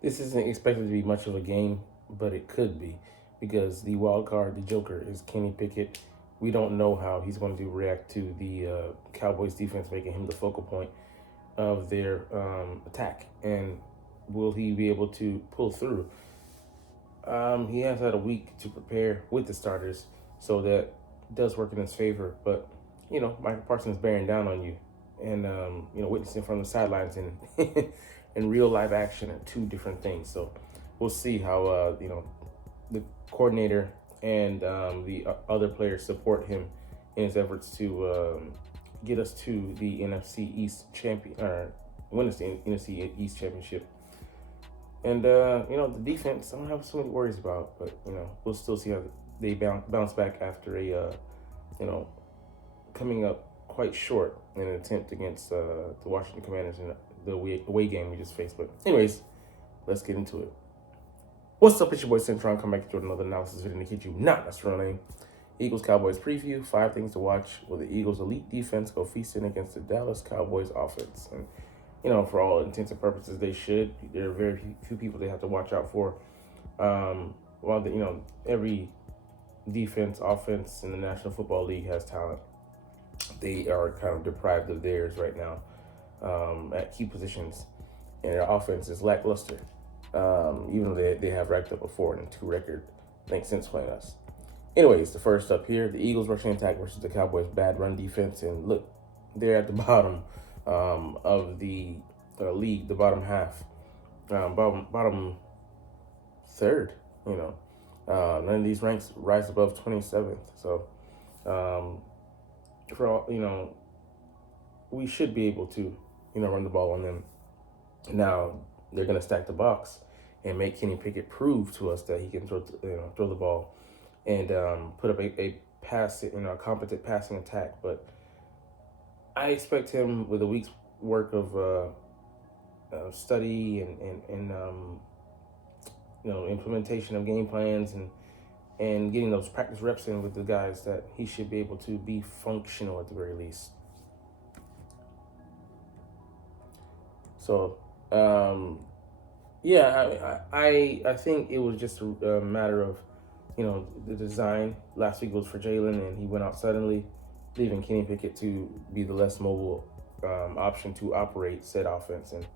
This isn't expected to be much of a game, but it could be because the wild card, the Joker, is Kenny Pickett. We don't know how he's going to react to the Cowboys defense making him the focal point of their attack, and will he be able to pull through? He has had a week to prepare with the starters, so that does work in his favor. But Michael Parsons bearing down on you, and witnessing from the sidelines and in real live action are two different things. So we'll see how the coordinator and the other players support him in his efforts to get us to the NFC East champion or win us the NFC East championship. And the defense, I don't have so many worries about, but we'll still see how they bounce back after a you know coming up quite short in an attempt against the Washington Commanders in the away game we just faced. But anyways, let's get into it. What's up, it's your boy Cintron. Come back to another analysis video to kid you not. That's real name. Eagles Cowboys preview. 5 things to watch with the Eagles' elite defense go feasting against the Dallas Cowboys offense. And for all intents and purposes, they should. There are very few people they have to watch out for. While every defense, offense in the National Football League has talent, they are kind of deprived of theirs right now at key positions, and their offense is lackluster. Even though they have racked up a 4-2 record, I think, since playing us. Anyways, the first up here, the Eagles rushing attack versus the Cowboys' bad run defense, and look, they're at the bottom of the league, the bottom half, bottom third. None of these ranks rise above 27th. So, for all we should be able to run the ball on them. Now they're gonna stack the box and make Kenny Pickett prove to us that he can throw the ball and put up a pass, a competent passing attack. But I expect him with a week's work of study and implementation of game plans and getting those practice reps in with the guys, that he should be able to be functional at the very least. So, I think it was just a matter of, the design. Last week was for Jalen, and he went out suddenly, leaving Kenny Pickett to be the less mobile option to operate said offense. And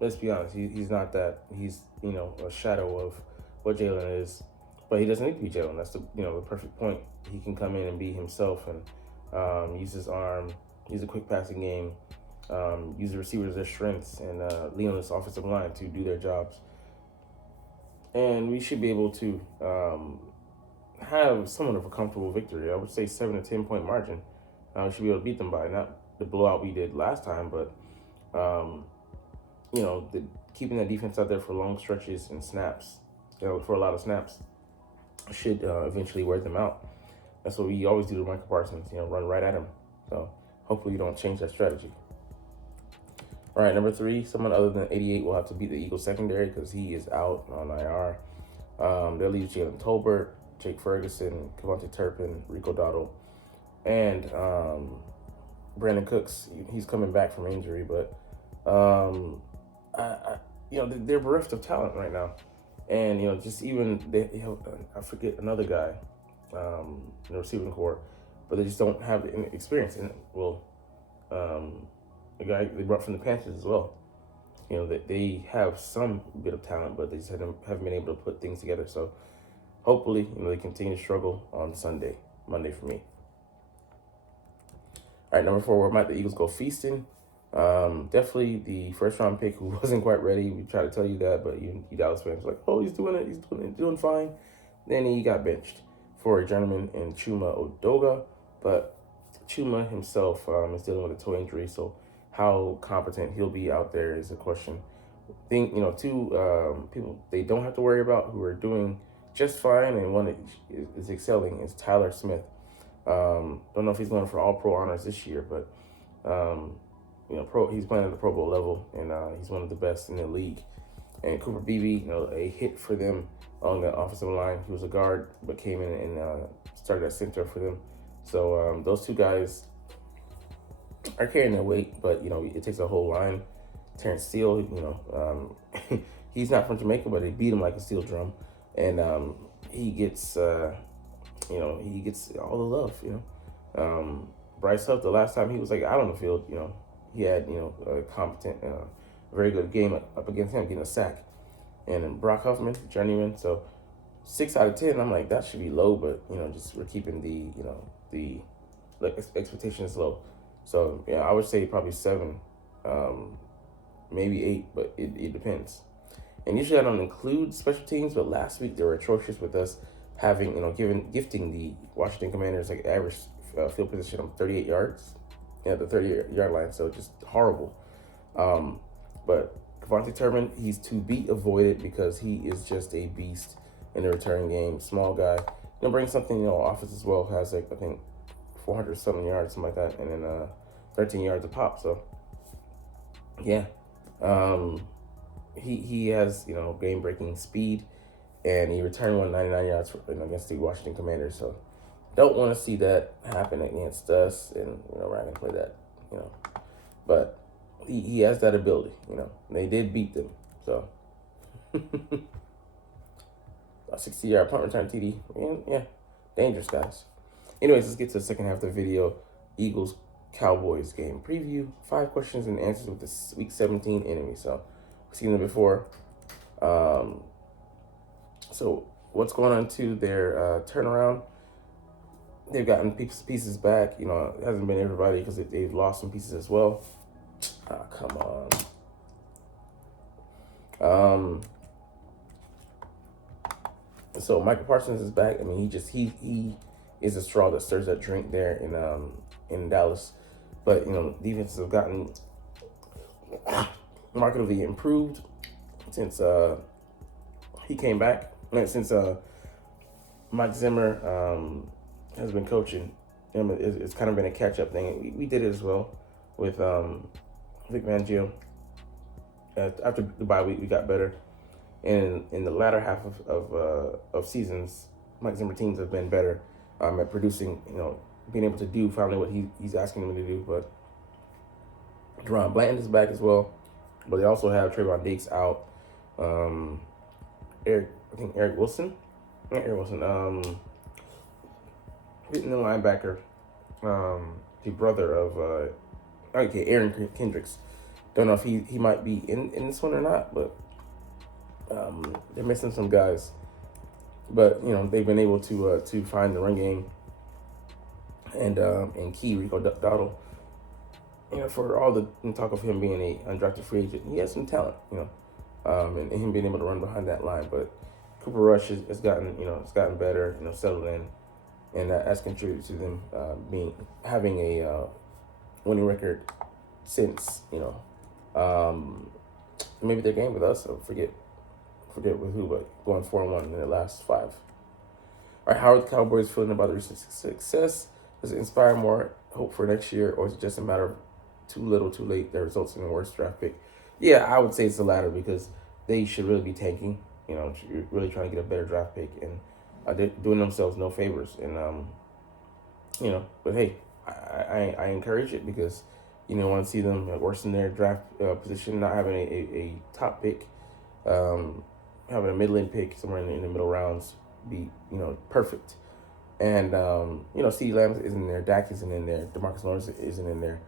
let's be honest, he's not that. He's a shadow of what Jalen is, but he doesn't need to be Jalen. That's the perfect point. He can come in and be himself and use his arm, use a quick passing game, use the receivers as their strengths, and lean on this offensive line to do their jobs. And we should be able to have somewhat of a comfortable victory. I would say 7 to 10 point margin. We should be able to beat them by, not the blowout we did last time, but keeping that defense out there for long stretches and snaps, for a lot of snaps, should eventually wear them out. That's what we always do to Michael Parsons, run right at him. So hopefully you don't change that strategy. All right, number 3, someone other than 88 will have to beat the Eagles secondary because he is out on IR. They'll leave Jalen Tolbert, Jake Ferguson, Kevontae Turpin, Rico Dotto, and Brandon Cooks. He's coming back from injury, but they're bereft of talent right now. And just even they have, I forget another guy in the receiving corps, but they just don't have the experience in it. Well, the guy they brought from the Panthers as well. That they have some bit of talent, but they just haven't been able to put things together. So hopefully, they continue to struggle on Monday for me. All right, number 4, where might the Eagles go feasting? Definitely the first round pick who wasn't quite ready. We tried to tell you that, but you Dallas fans were like, oh, he's doing it, doing fine. Then he got benched for a journeyman in Chuma Odoga, but Chuma himself is dealing with a toe injury, so how competent he'll be out there is a question. Two people they don't have to worry about who are doing just fine, and one that is excelling is Tyler Smith. Don't know if he's going for all pro honors this year, but he's playing at the Pro Bowl level, and he's one of the best in the league. And Cooper Beebe, a hit for them on the offensive line. He was a guard, but came in and started at center for them. So those two guys are carrying their weight, but it takes a whole line. Terrence Steele, He's not from Jamaica, but they beat him like a steel drum, and he gets he gets all the love. Bryce Huff, the last time he was like out on the field, he had a competent, very good game up against him, getting a sack. And then Brock Huffman, journeyman, so 6 out of 10. I'm like, that should be low, but just we're keeping the expectations low. So yeah, I would say probably 7, maybe 8, but it depends. And usually I don't include special teams, but last week they were atrocious with us having gifting the Washington Commanders like average field position of 38 yards, the 30-yard line. So just horrible. But Devontae Turman, he's to be avoided because he is just a beast in the return game. Small guy. He'll bring something, offense as well. Has like, I think, 400 something yards, something like that, and then 13 yards a pop. So yeah, he has game breaking speed, and he returned 199 yards against the Washington Commanders. So don't want to see that happen against us, and we're not gonna play that, but he has that ability, They did beat them, so a 60-yard punt return TD, yeah, dangerous guys. Anyways, let's get to the second half of the video. Eagles Cowboys game preview. 5 questions and answers with the Week 17 enemy. So we've seen them before. So what's going on to their turnaround? They've gotten pieces back. It hasn't been everybody because they've lost some pieces as well. Come on. So Michael Parsons is back. I mean, he is a straw that stirs that drink there in Dallas. But defenses have gotten markedly improved since he came back. And since Mike Zimmer has been coaching, it's kind of been a catch-up thing. We did it as well with Vic Fangio. After the bye week, we got better. And in the latter half of seasons, Mike Zimmer teams have been better at producing, being able to do finally what he's asking them to do. But Deron Blanton is back as well. But they also have Trayvon Diggs out. Eric Wilson. Not Eric Wilson. Hitting the linebacker. The brother of Aaron Kendricks. Don't know if he might be in this one or not, but they're missing some guys. But they've been able to find the run game and key Rico Dowdle. For all the talk of him being an undrafted free agent, he has some talent. And him being able to run behind that line. But Cooper Rush has gotten better. Settled in, and that has contributed to them having a winning record since maybe their game with us. I forget with who, but going 4-1 in their last 5. All right, how are the Cowboys feeling about the recent success? Does it inspire more hope for next year, or is it just a matter of too little, too late that results in a worse draft pick? Yeah, I would say it's the latter because they should really be tanking. Really trying to get a better draft pick, and they're doing themselves no favors. And but hey, I encourage it because want to see them worsen their draft position, not having a top pick. Having a middling pick somewhere in the middle rounds be, perfect. And, CeeDee Lamb isn't in there. Dak isn't in there. DeMarcus Lawrence isn't in there.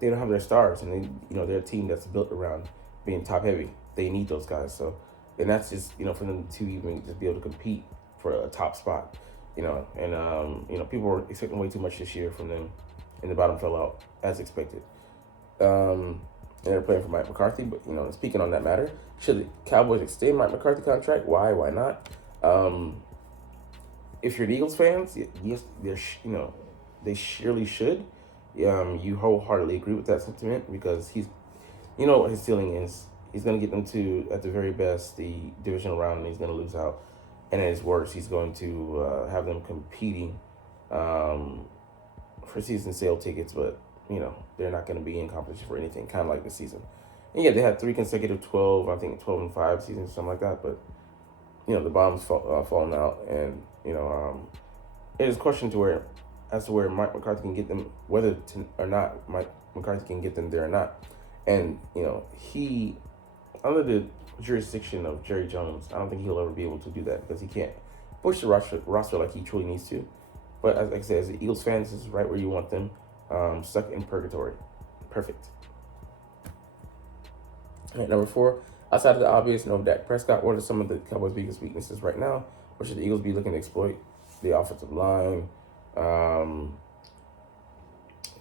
They don't have their stars, and they're a team that's built around being top heavy. They need those guys. So, and that's just, for them to even just be able to compete for a top spot, and, people were expecting way too much this year from them, and the bottom fell out as expected. And they're playing for Mike McCarthy, but speaking on that matter, should the Cowboys extend Mike McCarthy contract? Why? Why not? If you're the Eagles fans, yes, they surely should. You wholeheartedly agree with that sentiment because he's, what his ceiling is. He's going to get them to, at the very best, the divisional round, and he's going to lose out. And at his worst, he's going to have them competing for season sale tickets, but they're not going to be in competition for anything, kind of like this season. And yeah, they had 3 consecutive 12-5 seasons, something like that. But the bottom's falling out, and it is a question as to where Mike McCarthy can get them, whether or not Mike McCarthy can get them there or not. And he under the jurisdiction of Jerry Jones, I don't think he'll ever be able to do that because he can't push the roster like he truly needs to. But like I said, as an Eagles fan, this is right where you want them, stuck in purgatory. Perfect. All right, number 4, outside of the obvious, Dak Prescott. What are some of the Cowboys' biggest weaknesses right now? What should the Eagles be looking to exploit? The offensive line.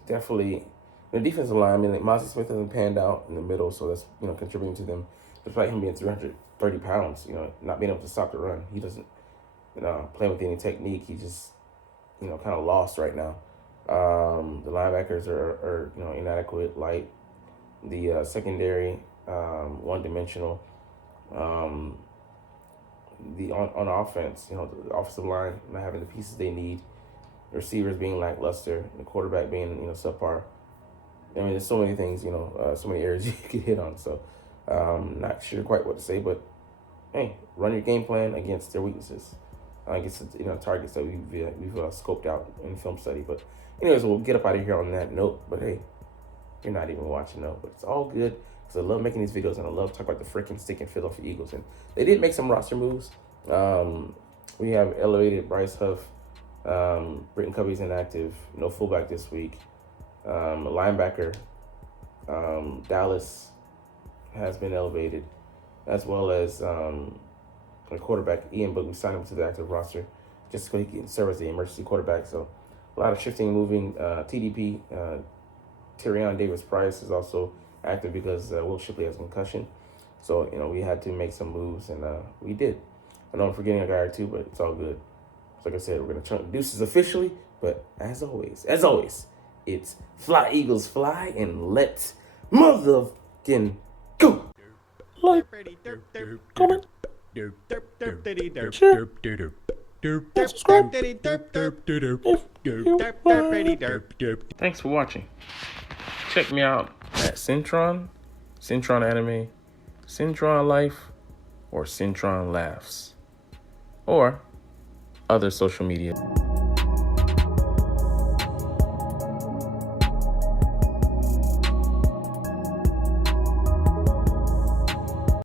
Definitely the defensive line. I mean, like Mozzie Smith hasn't panned out in the middle, so that's, contributing to them. Despite him being 330 pounds, not being able to stop the run. He doesn't, play with any technique. He just, kind of lost right now. The linebackers are inadequate, light. The secondary, one-dimensional. On offense, the offensive line not having the pieces they need. The receivers being lackluster. The quarterback being, subpar. I mean, there's so many things, so many areas you could hit on. So, not sure quite what to say, but hey, run your game plan against their weaknesses. Against targets that we've scoped out in film study. But anyways, we'll get up out of here on that note. But hey, you're not even watching, no. But it's all good because I love making these videos and I love talking about the freaking stinking Philadelphia Eagles. And they did make some roster moves. We have elevated Bryce Huff. Britton Covey's inactive. No fullback this week. A linebacker. Dallas has been elevated, as well as a quarterback, Ian Book. We signed him to the active roster just so he can serve as the emergency quarterback. So a lot of shifting, moving. TDP, Tyrion Davis-Price is also active because Will Shipley has concussion. So, we had to make some moves, and we did. I know I'm forgetting a guy or two, but it's all good. So like I said, we're going to chunk the deuces officially, but as always, it's fly, Eagles, fly, and let's motherfucking go. Like, comment, share, and subscribe Thanks for watching. Check me out at Cintron, Cintron Anime, Cintron Life, or Cintron Laughs, or other social media.